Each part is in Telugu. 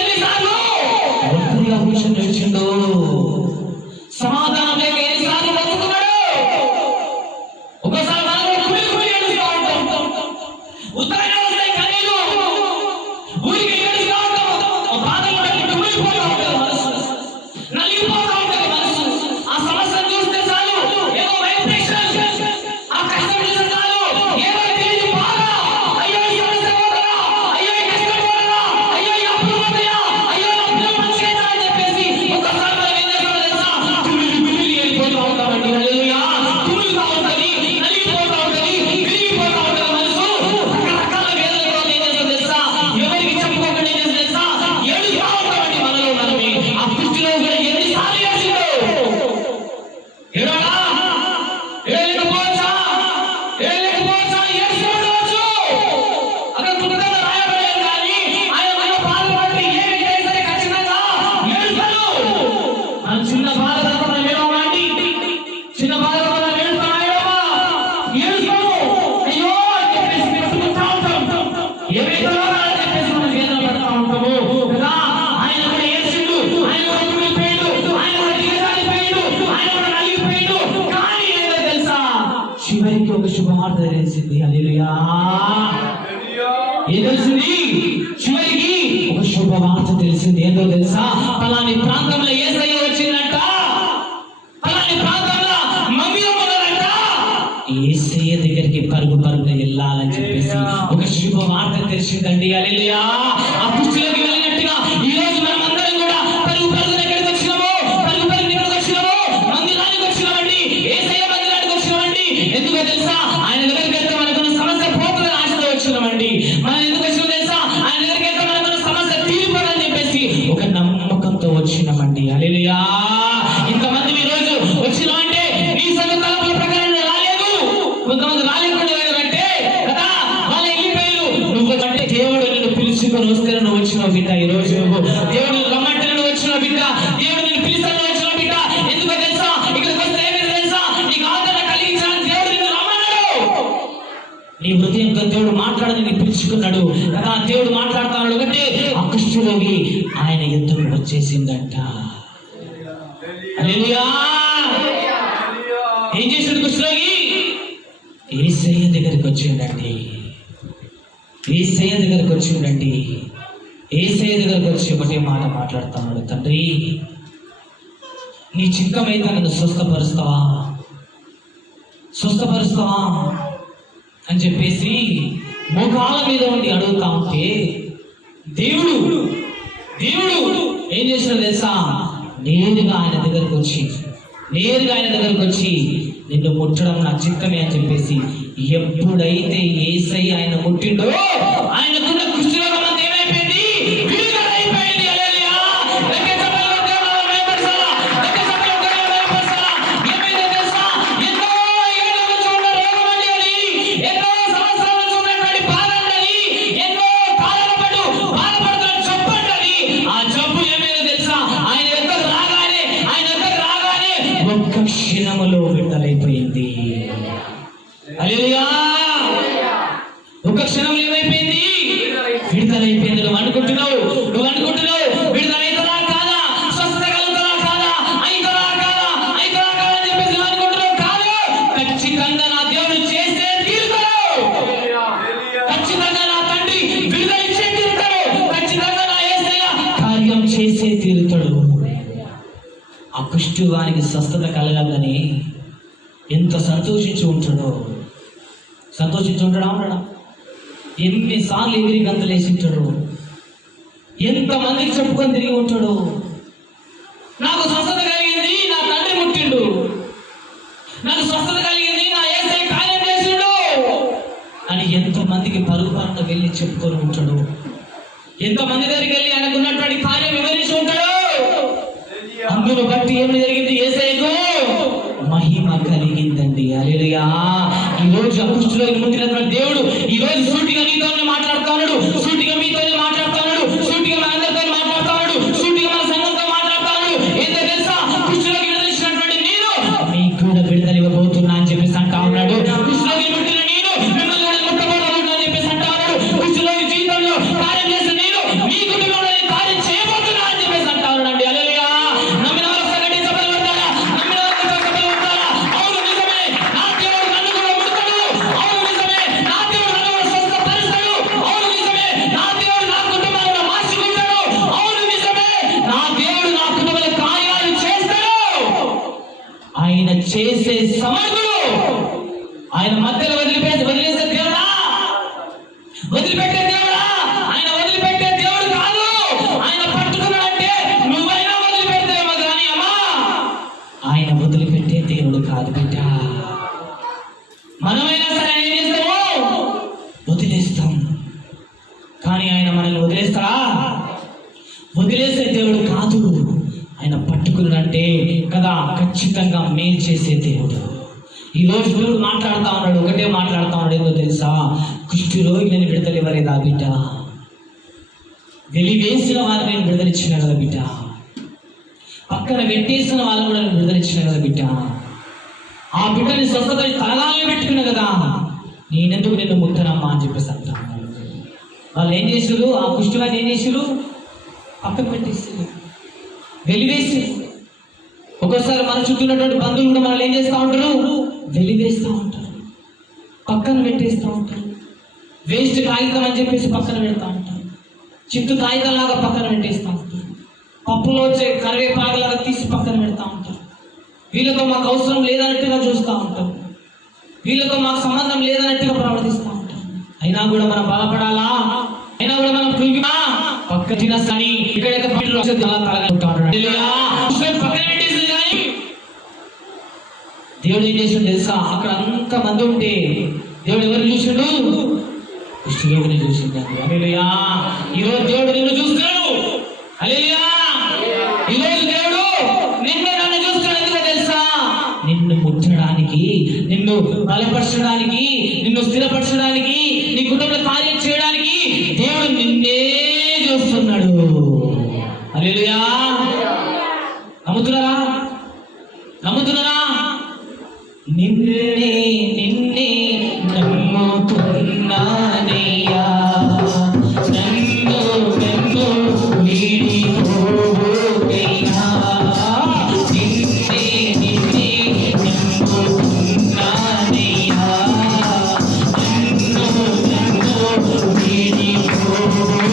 ఎన్నిసార్లు ఒంటరిగా కూర్చొని వచ్చిండు. సమాధానం లేక ఎన్నిసార్లు బతుకున్నాడు. ఒకసారి మనం కుమిలి ఏడుస్తూ ఉంటాం. ఉత్తరాయణ వస్తాయి కనీలు ఊరికి ఏడుస్తూ ఉంటాం. బాధలు బట్టి కుమిలిపోతూ ఉంటుంది మనసు, నలిగిపోతూ ఉంటుంది మనసు. ఆ సమస్యను చూస్తే చాలు ఏదో వైబ్రేషన్, ఆ కష్టం చూస్తే చాలు ఏదో తెలియదు బాధ. అయ్యో ఈ సమస్య పోతుందా, అయ్యో ఈ కష్టం పోతుందా, అయ్యో ఈ అప్పులు పోతాయా, అయ్యో నా పిల్లలు మంచిగా అని చెప్పేసి ఒకసారి మనం ఏం చేస్తామో తెలుసా, కుమిలి వెళ్ళిపోతూ ఉంటామండి. హల్లెలూయా. కుమిలిపోతూ ఉంటుంది, నలిగిపోతూ ఉంటుంది, విరిగిపోతూ ఉంటుంది మనసు. రకరకాల వేదనతో ఏం చేస్తామో తెలుసా, ఎవరికి చెప్పుకోకుండా ఏం చేస్తామో తెలుసా, ఏడుస్తూ ఉంటామండి మనలో మనమే. ఆ కుష్టిలో కూడా ఎన్నిసార్లు ఏడ్చిందో. ఏడవడా, ఏడలేకపోవచ్చా, ఏడలేకపోవచ్చా, ఏడ్చుకోవచ్చు. అక్కడ కృతజ్ఞత రాయబడలేదు కానీ ఆయన మన బాధలు బట్టి ఏమి చేస్తే ఖచ్చితంగా ఏడుస్తాడు. మనం చిన్న బాధ తప్ప ఏడవండి, చిన్న బాధ తప్ప ఏడుస్తామా, ఏడుస్తాము. అయ్యో అని చెప్పేసి పెట్టుకుంటా ఉంటాం. ఏమైతుందో అని చెప్పేసి మనం వేదన పడతా ఉంటాము కదా. ఆయన కూడా ఏడ్చిండు, ఆయన కూడా కుమిలిపోయిండు, ఆయన కూడా దిగజారిపోయిండు, ఆయన కూడా నలిగిపోయిండు. కానీ ఏదో తెలుసా, చివరికి ఒక శుభవార్త తెలిసింది. హల్లెలూయా. ఏం తెలిసింది? చివరికి ఒక శుభవార్త తెలిసింది. ఏందో తెలుసా, పలాని ప్రాంతంలో యేసయ్య వచ్చిందంట, పలాని ప్రాంతంలో మమ్మీ ఉన్నారంట. యేసయ్య దగ్గరికి పరుగున వెళ్ళాలని చెప్పేసి ఒక శుభవార్త తెలిసిందండి. హల్లెలూయా. ఆ కుష్టిలోకి వెళ్ళినట్టుగా ఈ రోజు మనం అందరం కూడా పరుగున ఎక్కడికి వచ్చినామో, పరుగున ఎక్కడికి వచ్చినామో, మందిరానికి వచ్చినామండి, యేసయ్య మందిరానికి వచ్చినామండి. ఎందుకో తెలుసా, ఆయన దగ్గరికి వెళ్తే మనకున్న సమస్య పోతుందని ఆశతో వచ్చినామండి. మనం ఎందుకు వచ్చినామో తెలుసా, ఆయన దగ్గరికి వెళ్తే మనకున్న సమస్య తీరిపోదని చెప్పేసి ఒక నమ్మకంతో వచ్చినామండి. హల్లెలూయా. ఇంతమంది ఈ రోజు వచ్చినామంటే నీ సొంత తలపుల ప్రకారం రాలేదు. కొంతమంది రాలేకుండా అంటే కదా, వాళ్ళ వెళ్ళిపోయారు. నువ్వు అంటే దేవుడు నిన్ను పిలుచుకొని వస్తే నువ్వు వచ్చినావు బిడ్డ. ఈ రోజు నువ్వు దేవుడు రమ్మంటే నువ్వు వచ్చినావు బిడ్డ, దేవుడు నిన్ను పిలుస్తాను వచ్చినావు బిడ్డ. ఎందుకో తెలుసా, ఇక్కడికి వస్తే ఏమైంది తెలుసా, నీకు ఆదరణ కలిగించాలని దేవుడు నిన్ను రమ్మన్నాడు. నీ హృదయంతో దేవుడు మాట్లాడని నీ పిలుచుకున్నాడు కదా. దేవుడు మాట్లాడుతున్నాడు ఒకటే, ఆ కుష్ఠరోగి ఆయన ఎద్దుకు వచ్చేసిందంట. హల్లెలూయా. ఏం చేశాడు కుష్ఠరోగి? యేసయ్య దగ్గరికి వచ్చిండండి. యేసయ్య దగ్గరికి వచ్చిండండి. యేసయ్య దగ్గరికి వచ్చి ఒకటే మాట మాట్లాడుతున్నాడు, తండ్రి నీ చిత్తమైతే నన్ను స్వస్థపరుస్తావా, స్వస్థపరుస్తావా అని చెప్పేసి మోకాళ్ళ మీద ఉండి అడుగుతా ఉంటే దేవుడు ఏం చేశాడు తెలుసా, నేరుగా ఆయన దగ్గరకు వచ్చి నిన్ను ముట్టడం నా చిత్తమే అని చెప్పేసి ఎప్పుడైతే యేసయ్య ఆయన ముట్టిండో ఆయనకున్న కుష్ఠరోగం అంతా ఏమైపోయింది, విడుదలైపోయింది. హల్లెలూయా. ఏమైందో తెలుసా, ఎన్నో ఏళ్ళ నుంచి ఉన్న రోగం అండి అది, ఎన్నో సంవత్సరాల నుంచి ఉన్నటువంటి బాధ అండి, ఎన్నో కాలాల పాటు బాధపడుతున్న జబ్బు అండి. ఆ జబ్బు ఏమైందో తెలుసా, ఆయన దగ్గర రాగానే ఒక్క క్షణములో విడుదలైపోయింది. హల్లెలూయా. ఒక క్షణంలో ఏమైపోయింది, విడుదలైపోయింది. నువ్వు అనుకుంటున్నావు విడుదలైతదా కాదా, స్వస్థత కలుగుతుందా కాదా, అయితదా కాదా అని చెప్పేసి నువ్వు అనుకుంటున్నావు. కాదు, ఖచ్చితంగా నా దేవుడు చేసే తీరుతాడు. ఖచ్చితంగా నా తండ్రి విడుదల ఇచ్చే తీరుతాడు. ఖచ్చితంగా నా యేసయ్య కార్యం చేసే తీరుతాడు. ఆ కుష్ఠరోగానికి స్వస్థత కలగాలని ఎంత సంతోషించి ఉంటాడో. ఉండడా, ఎన్నిసార్లు ఎగిరి గంతలేసి ఉంటాడు, ఎంతమందికి చెప్పుకొని తిరిగి ఉంటాడు. నాకు స్వస్థత కలిగింది, నా తండ్రి ముట్టిండు, నాకు స్వస్థత కలిగింది, నా యేసయ్య కార్యం చేసిండు అని ఎంతమందికి పరుగుపాటున వెళ్ళి చెప్పుకొని ఉంటాడు. ఎంతమంది దగ్గరికి వెళ్ళి ఆయనకు ఉన్నటువంటి కార్యం వివరించి ఉంటాడు. అందును బట్టి ఏమి జరిగింది, యేసయ్యకు మహిమ కలిగిందండి. హల్లెలూయా. ఈ రోజు అపుస్తులకు ముందున్నటువంటి దేవుడు ఈ రోజు సూటిగా నీతోనే మాట్లాడుతున్నాడు, సూటిగా మీతోనే మాట్లాడుతున్నాడు, సూటిగా మనందరితో మాట్లాడుతున్నాడు, సూటిగా మన సంఘంతో మాట్లాడుతున్నాడు. ఏంటో తెలుసా, కుష్ఠరోగి విడుదలిచ్చినటువంటి నేను మీకు కూడా విడుదల ఇవ్వబోతున్నా అని చెప్పేసి అంటా ఉన్నాడు. కుష్ఠరోగి ముట్టిన నేను మిమ్మల్ని కూడా ముట్టబోతున్నా అని చెప్పేసి అంటా ఉన్నాడు. కుష్ఠరోగి జీవితంలో కార్యం చేసిన నేను మీ కుటుంబంలో సమర్థుడు. ఆయన మధ్యలో వదిలేసే దేవుడా, వదిలిపెట్టే దేవుడా. ఆయన వదిలిపెట్టే దేవుడు కాదు. ఆయన పట్టుకున్నాడంటే నువ్వైనా వదిలిపెడతావేమో కానీ అమ్మా, ఆయన వదిలిపెట్టే దేవుడు కాదు బిడ్డ. మనమైనా సరే ఏం చేస్తాము? వదిలేస్తాం. కానీ ఆయన మనల్ని వదిలేస్తాడా? వదిలేసే దేవుడు కాదు. ఆయన పట్టుకున్నాడంటే కదా ఖచ్చితంగా మేలు చేసే దేవుడు. ఈ రోజు దేవుడు మాట్లాడుతా ఉన్నాడు, ఒకటే మాట్లాడుతా ఉన్నాడు. ఏందో తెలుసా? కుష్టి రోగిని విడుదలివ్వలేదా బిడ్డ? వెలివేసిన వారిని నేను విడుదలిచ్చిన కదా బిడ్డ. పక్కన పెట్టేసిన వాళ్ళని కూడా నేను విడుదలిచ్చిన కదా బిడ్డ. ఆ బిడ్డని స్వస్థత తలగానే పెట్టుకున్నా కదా, నేనెందుకు నిన్ను ముట్టనమ్మా అని చెప్పేసి అంటాను. వాళ్ళు ఏం చేసారు? ఆ కుష్టివాళ్ళు ఏం చేసారు? పక్కన పెట్టేసారు, వెలివేసి. ఒక్కోసారి మన చుట్టూ ఉన్నటువంటి బంధువులు కూడా మనల్ని ఏం చేస్తూ ఉంటారు? వెలివేస్తూ ఉంటారు, పక్కన పెట్టేస్తూ ఉంటారు. వేస్ట్ కాగితం అని చెప్పేసి పక్కన పెడతా ఉంటారు, చిత్తు కాగితంలాగా పక్కన పెట్టేస్తూ ఉంటారు, పప్పులో వచ్చే కరివేపాకులాగా తీసి పక్కన పెడతా ఉంటారు. వీళ్ళతో మాకు అవసరం లేదన్నట్టుగా చూస్తూ ఉంటారు, వీళ్ళతో మాకు సంబంధం లేదన్నట్టుగా ప్రవర్తిస్తూ ఉంటారు. అయినా కూడా మనం బాధపడాలా? అయినా కూడా మనం కృంగినా పక్క తినని ఇక్కడైతే దేవుడు ఏం చేసిండు తెలుసా? అక్కడ అంత మంది ఉంటే దేవుడు ఎవరిని చూసిండు? కుష్ఠరోగిని చూసిండు. హల్లెలూయా. ఈరోజు దేవుడు నిన్ను చూస్తాడు. హల్లెలూయా. ఈరోజు దేవుడు నన్ను చూస్తాడు. ఎందుకో తెలుసా? నిన్ను ముట్టడానికి, నిన్ను బలపరచడానికి, నిన్ను స్థిరపరచడానికి, నీ కుటుంబంలో కార్యం చేయడానికి దేవుడు నిన్నే చూస్తున్నాడు. హల్లెలూయా. నమ్ముతున్నారా? నమ్ముతున్నారా? నిన్నే నిన్నే నమ్ముతున్నానయ్యా, నన్ను నన్ను వీడిపోవయ్యా. నిన్నే నిన్నే నమ్ముతున్నానయ్యా, నన్ను నన్ను వీడిపోవయ్యా.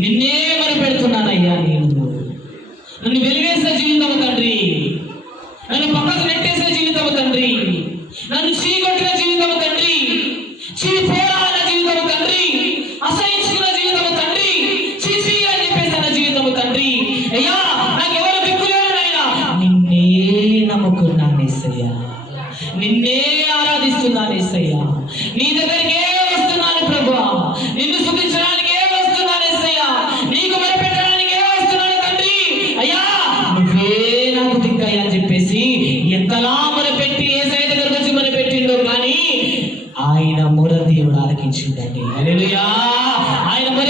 నిన్నే మరి పెడుతున్నానయ్యా. నన్ను వెలివేసే జీవితం తండ్రి, నన్ను పక్కకు నెట్టేసే జీవితం తండ్రి, నన్ను చీకొట్టిన జీవితం తండ్రి, పోరాడిన జీవితం తండ్రి, అసహించుకున్న జీవితం తండ్రి, చీ అని చెప్పేసిన జీవితం తండ్రి. అయ్యా నాకెవరు దిక్కులేరు నాయనా, నిన్నే నమ్ముకున్నాను యేసయ్యా, నిన్నే ఆరాధిస్తున్నాను యేసయ్యా, నీ దగ్గరికే వస్తున్నాను ప్రభువా, నిన్ను స్తుతించడానికే వస్తున్నాను యేసయ్యా, నీకు మొరపెట్టడానికే వస్తున్నాను తండ్రి. అయ్యా నువ్వే నాకు దిక్కయ్యా అని చెప్పేసి ఎంతలా మొరపెట్టి యేసయ్య దగ్గరికి వచ్చి మొరపెట్టిండో కానీ ఆయన మొర దేవుడు ఆలకించిందండి. హల్లెలూయా. ఆయన మొర